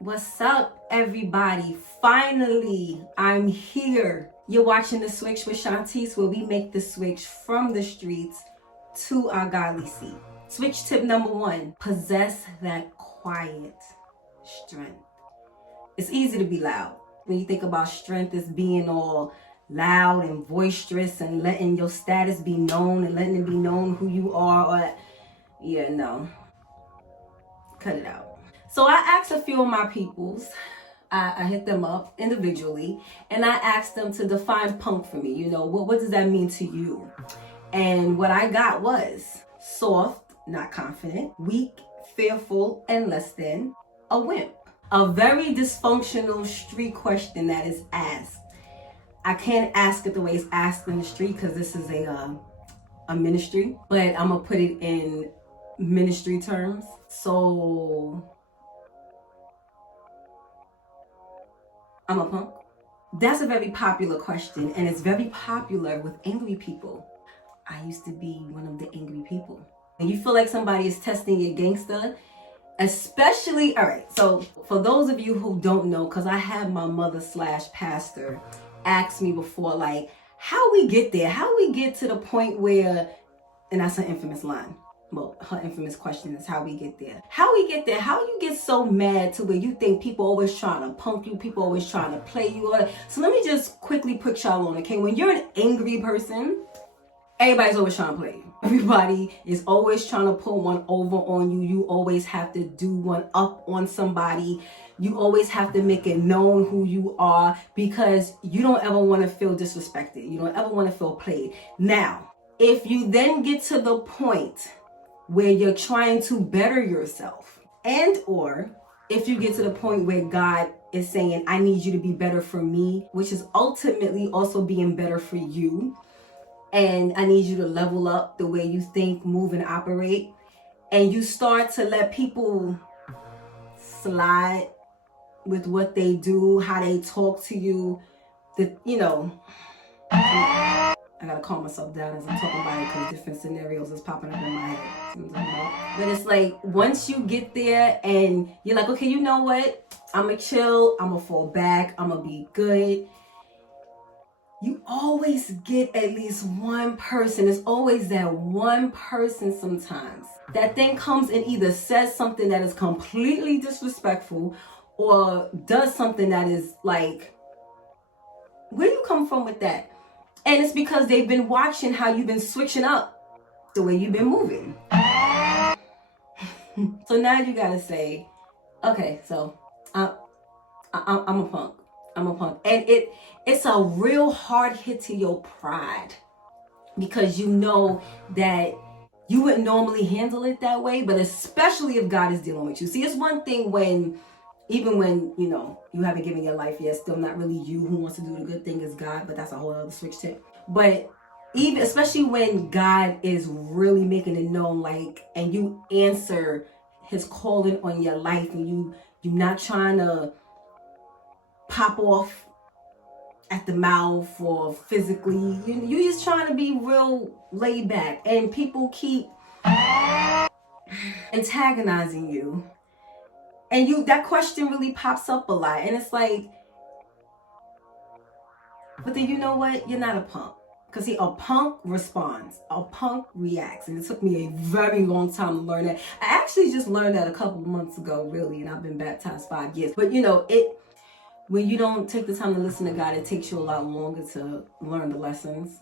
What's up, everybody? Finally, I'm here. You're watching The Switch with Shantice, where we make the switch from the streets to our godly seat. Switch tip number 1, possess that quiet strength. It's easy to be loud. When you think about strength as being all loud and boisterous and letting your status be known and letting it be known who you are, no. Cut it out. So I asked a few of my peoples, I hit them up individually, and I asked them to define punk for me. What does that mean to you? And what I got was soft, not confident, weak, fearful, and less than, a wimp. A very dysfunctional street question that is asked. I can't ask it the way it's asked in the street because this is a ministry, but I'm gonna put it in ministry terms. So, I'm a punk? That's a very popular question, and it's very popular with angry people. I used to be one of the angry people. And you feel like somebody is testing your gangster, especially, all right, so for those of you who don't know, because I had my mother/pastor ask me before, like, how we get there? How we get to the point where, and that's an infamous line. Well, her infamous question is how we get there. How we get there? How you get so mad to where you think people always trying to punk you, people always trying to play you? So let me just quickly put y'all on, okay? When you're an angry person, everybody's always trying to play you. Everybody is always trying to pull one over on you. You always have to do one up on somebody. You always have to make it known who you are because you don't ever want to feel disrespected. You don't ever want to feel played. Now, if you then get to the point where you're trying to better yourself, and or if you get to the point where God is saying, I need you to be better for me, which is ultimately also being better for you, and I need you to level up the way you think, move, and operate, and you start to let people slide with what they do, how they talk to you, I gotta calm myself down as I'm talking about it because different scenarios is popping up in my head. But it's like, once you get there and you're like, okay, you know what? I'm gonna chill, I'm gonna fall back, I'm gonna be good. You always get at least one person. It's always that one person sometimes that then comes and either says something that is completely disrespectful or does something that is like, where you come from with that? And it's because they've been watching how you've been switching up the way you've been moving. So now you gotta say, okay, so I'm a punk. I'm a punk. And it's a real hard hit to your pride because you know that you wouldn't normally handle it that way, but especially if God is dealing with you. See, it's one thing even when, you haven't given your life yet, still not really you. Who wants to do the good thing is God, but that's a whole other switch tip. But especially when God is really making it known, like, and you answer his calling on your life and you're not trying to pop off at the mouth or physically, you're just trying to be real laid back and people keep antagonizing you. And that question really pops up a lot. And it's like, but then you know what? You're not a punk. Because see, a punk responds. A punk reacts. And it took me a very long time to learn that. I actually just learned that a couple of months ago, really. And I've been baptized 5 years. But when you don't take the time to listen to God, it takes you a lot longer to learn the lessons.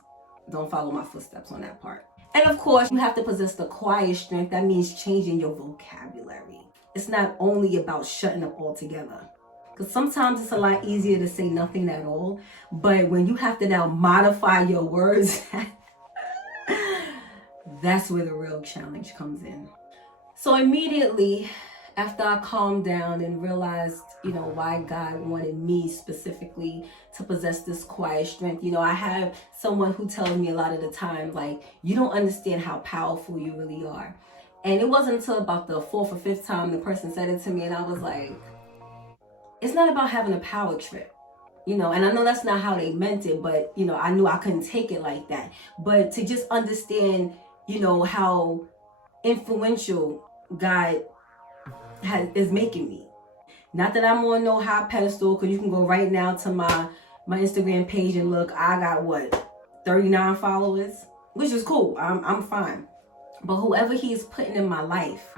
Don't follow my footsteps on that part. And of course, you have to possess the quiet strength. That means changing your vocabulary. It's not only about shutting up altogether. Because sometimes it's a lot easier to say nothing at all. But when you have to now modify your words, that's where the real challenge comes in. So immediately after I calmed down and realized, why God wanted me specifically to possess this quiet strength, I have someone who tells me a lot of the time, like, you don't understand how powerful you really are. And it wasn't until about the 4th or 5th time the person said it to me, and I was like, it's not about having a power trip, and I know that's not how they meant it, but, I knew I couldn't take it like that. But to just understand, how influential God is making me. Not that I'm on no high pedestal, because you can go right now to my Instagram page and look. I got what, 39 followers, which is cool. I'm fine. But whoever he is putting in my life,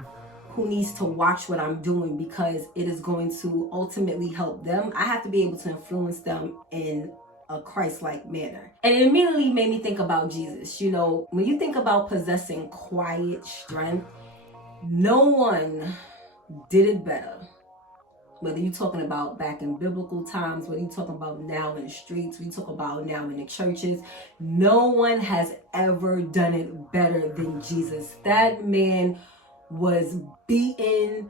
who needs to watch what I'm doing, because it is going to ultimately help them, I have to be able to influence them in a Christ-like manner. And it immediately made me think about Jesus. You know, when you think about possessing quiet strength, no one did it better. Whether you're talking about back in biblical times, whether you're talking about now in the streets, we talk about now in the churches, no one has ever done it better than Jesus. That man was beaten,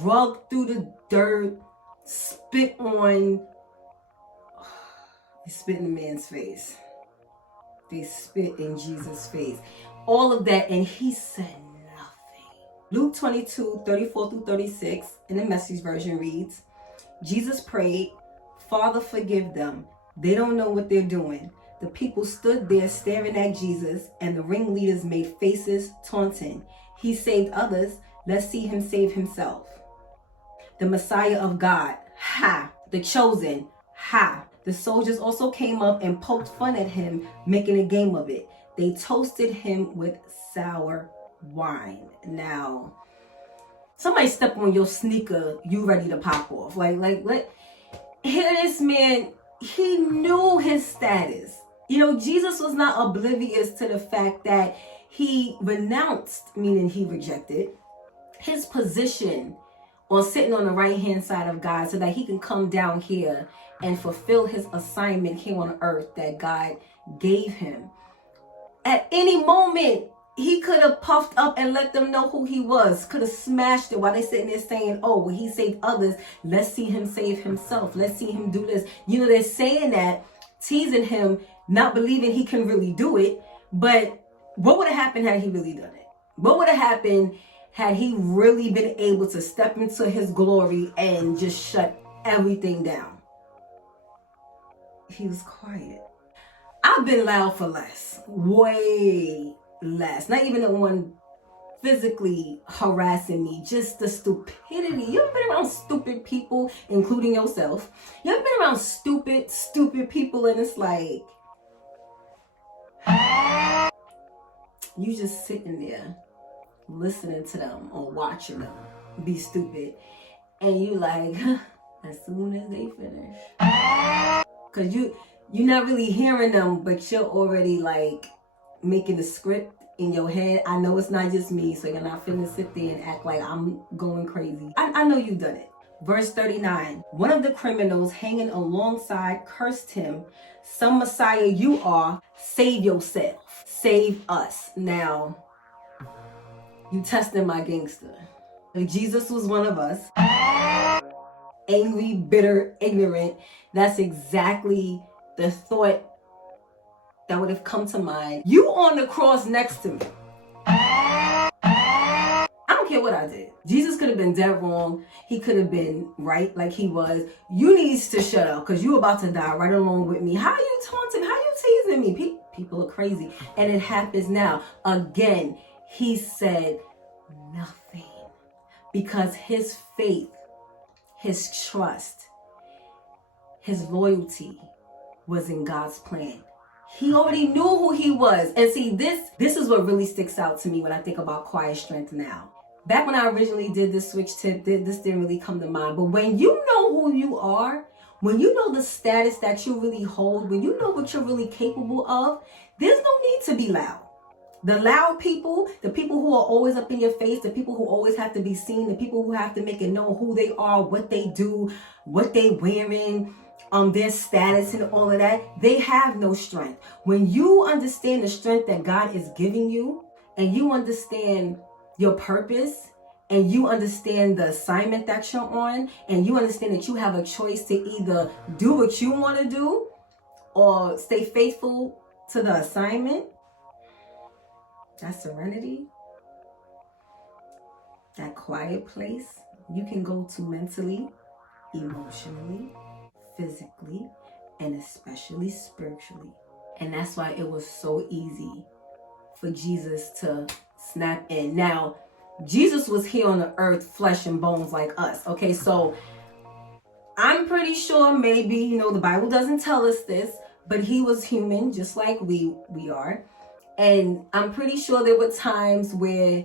drugged through the dirt, spit on. They spit in the man's face. They spit in Jesus' face. All of that, and he said nothing. Luke 22:34-36 in the Message version reads, Jesus prayed, Father, forgive them. They don't know what they're doing. The people stood there staring at Jesus, and the ringleaders made faces, taunting. He saved others. Let's see him save himself. The Messiah of God, ha. The chosen, ha. The soldiers also came up and poked fun at him, making a game of it. They toasted him with sour wine. Now, somebody step on your sneaker, you ready to pop off. Hear this man, he knew his status. You know, Jesus was not oblivious to the fact that he renounced, meaning he rejected, his position on sitting on the right-hand side of God so that he can come down here and fulfill his assignment here on earth that God gave him. At any moment, he could have puffed up and let them know who he was, could have smashed it while they sitting there saying, oh, well, he saved others. Let's see him save himself. Let's see him do this. You know, they're saying that, teasing him, not believing he can really do it. But what would have happened had he really done it? What would have happened had he really been able to step into his glory and just shut everything down? He was quiet. I've been loud for less, way less. Not even the one physically harassing me, just the stupidity. You ever been around stupid people, including yourself? You ever been around stupid people, and it's like, you just sitting there listening to them or watching them be stupid, and you like, as soon as they finish, because you're not really hearing them, but you're already like making the script in your head. I know it's not just me, so you're not finna sit there and act like I'm going crazy. I know you've done it. Verse 39, one of the criminals hanging alongside cursed him, some Messiah you are, save yourself, save us. Now, you testing my gangster. If Jesus was one of us, angry, bitter, ignorant, that's exactly the thought that would have come to mind. You on the cross next to me. I don't care what I did. Jesus could have been dead wrong. He could have been right like he was. You needs to shut up because you about to die right along with me. How are you taunting? How are you teasing me? People are crazy. And it happens now. Again, he said nothing because his faith, his trust, his loyalty was in God's plan. He already knew who he was. And see, this is what really sticks out to me when I think about quiet strength now. Back when I originally did this switch tip, this didn't really come to mind. But when you know who you are, when you know the status that you really hold, when you know what you're really capable of, there's no need to be loud. The loud people, the people who are always up in your face, the people who always have to be seen, the people who have to make it known who they are, what they do, what they wearing, their status and all of that, they have no strength. When you understand the strength that God is giving you, and you understand your purpose, and you understand the assignment that you're on, and you understand that you have a choice to either do what you want to do or stay faithful to the assignment, that serenity, that quiet place you can go to mentally, emotionally, physically, and especially spiritually. And that's why it was so easy for Jesus to snap in. Now, Jesus was here on the earth, flesh and bones like us. Okay, so I'm pretty sure maybe, you know, the Bible doesn't tell us this, but he was human just like we are. And I'm pretty sure there were times where,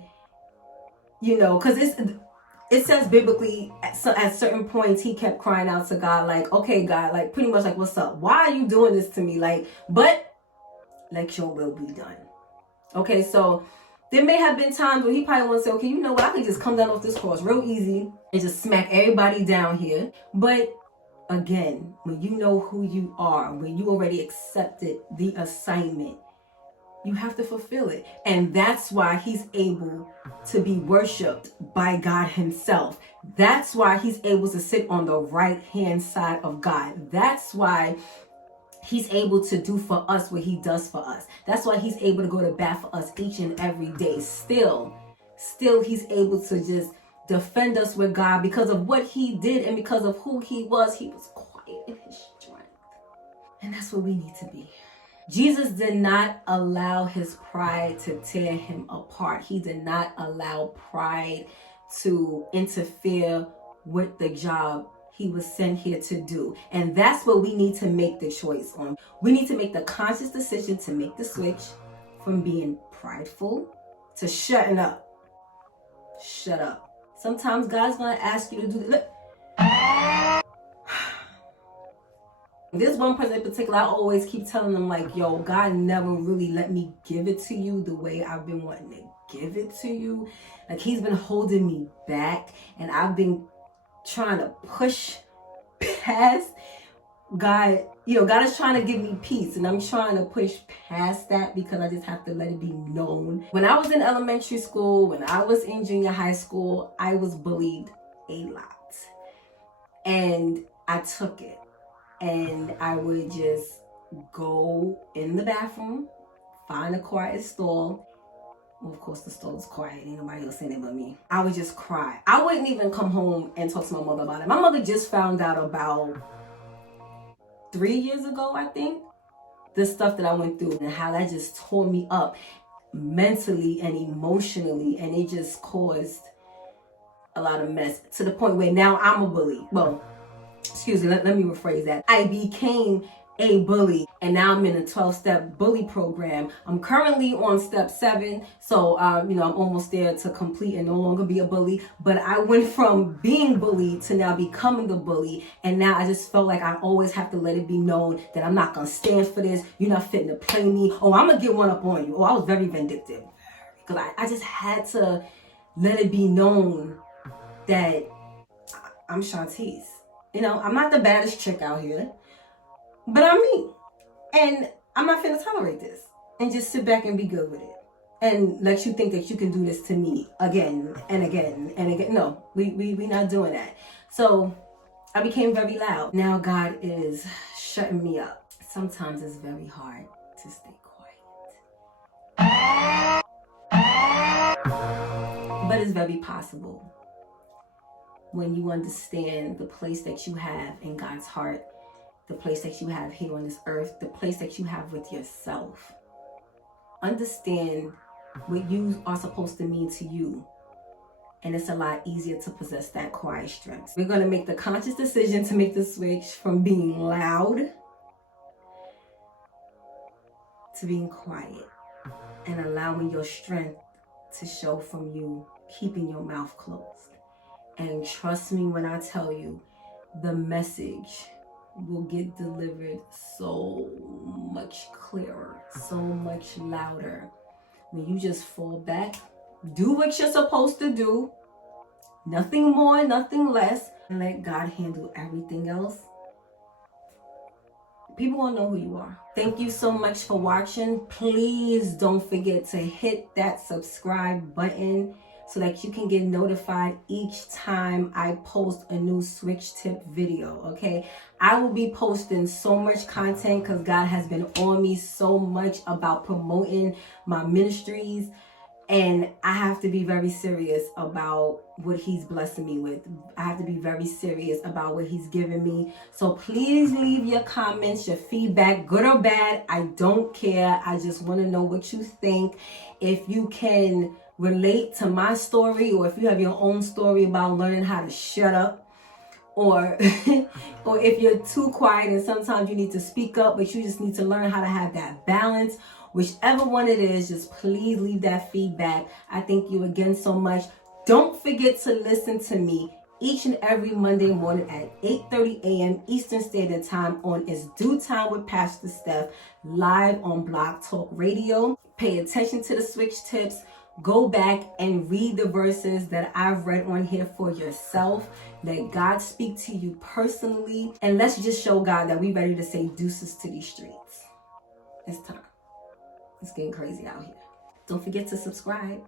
you know, because it says biblically at certain points he kept crying out to God, like, okay, God, like pretty much like, what's up? Why are you doing this to me? Like, but let your will be done. Okay, so there may have been times where he probably want to say, okay, you know what, I can just come down off this cross real easy and just smack everybody down here. But again, when you know who you are, when you already accepted the assignment, you have to fulfill it. And that's why he's able to be worshiped by God himself. That's why he's able to sit on the right hand side of God. That's why he's able to do for us what he does for us. That's why he's able to go to bat for us each and every day. Still he's able to just defend us with God because of what he did and because of who he was. He was quiet in his strength. And that's what we need to be. Jesus did not allow his pride to tear him apart. He did not allow pride to interfere with the job he was sent here to do. And that's what we need to make the choice on. We need to make the conscious decision to make the switch from being prideful to shutting up. Shut up. Sometimes God's going to ask you to do this. This one person in particular, I always keep telling them, like, yo, God never really let me give it to you the way I've been wanting to give it to you. Like, he's been holding me back, and I've been trying to push past God. You know, God is trying to give me peace, and I'm trying to push past that because I just have to let it be known. When I was in elementary school, when I was in junior high school, I was bullied a lot. And I took it. And I would just go in the bathroom, find a quiet stall. Well, of course, the stall is quiet. Ain't nobody else in it but me. I would just cry. I wouldn't even come home and talk to my mother about it. My mother just found out about 3 years ago, I think, the stuff that I went through and how that just tore me up mentally and emotionally. And it just caused a lot of mess to the point where now I'm a bully. Well, excuse me, let me rephrase that. I became a bully, and now I'm in a 12-step bully program. I'm currently on step 7, so you know, I'm almost there to complete and no longer be a bully. But I went from being bullied to now becoming the bully, and now I just felt like I always have to let it be known that I'm not gonna stand for this. You're not fitting to play me. Oh, I'm gonna get one up on you. Oh, I was very vindictive because I just had to let it be known that I'm Shantice. You know, I'm not the baddest chick out here, but I'm me. And I'm not finna tolerate this and just sit back and be good with it and let you think that you can do this to me again and again and again. No, we not doing that. So I became very loud. Now God is shutting me up. Sometimes it's very hard to stay quiet, but it's very possible when you understand the place that you have in God's heart, the place that you have here on this earth, the place that you have with yourself. Understand what you are supposed to mean to you. And it's a lot easier to possess that quiet strength. We're going to make the conscious decision to make the switch from being loud to being quiet and allowing your strength to show from you, keeping your mouth closed. And trust me when I tell you, the message will get delivered so much clearer, so much louder. When you just fall back, do what you're supposed to do, nothing more, nothing less, and let God handle everything else. People won't know who you are. Thank you so much for watching. Please don't forget to hit that subscribe button so that you can get notified each time I post a new switch tip video, okay? I will be posting so much content because God has been on me so much about promoting my ministries. And I have to be very serious about what he's blessing me with. I have to be very serious about what he's giving me. So please leave your comments, your feedback, good or bad. I don't care. I just want to know what you think. If you can relate to my story, or if you have your own story about learning how to shut up, or or if you're too quiet and sometimes you need to speak up, but you just need to learn how to have that balance. Whichever one it is, just please leave that feedback. I thank you again so much. Don't forget to listen to me each and every Monday morning at 8:30 a.m. Eastern Standard Time on It's Due Time with Pastor Steph, live on Blog Talk Radio. Pay attention to the switch tips. Go back and read the verses that I've read on here for yourself. Let God speak to you personally. And let's just show God that we're ready to say deuces to these streets. It's time. It's getting crazy out here. Don't forget to subscribe.